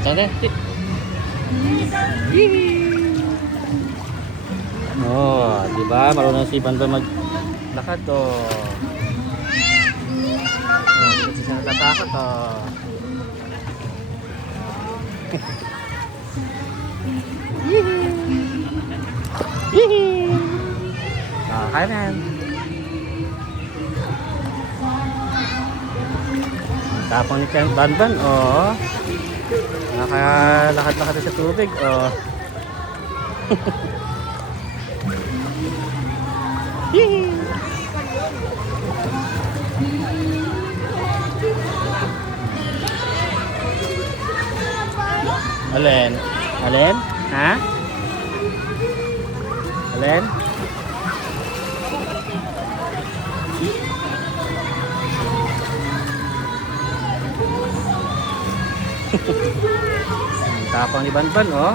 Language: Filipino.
Mata deh. Oh, di ba? Marunong si Banban maglakad oh. Oh, hindi siya natatakot oh. Ah, kaya na yan. Tapang ni Chan Banban oh. Nakalakad-lakad sa tubig oh. Alin? Alin? Ha? Alin? Tapang ni Banban oh.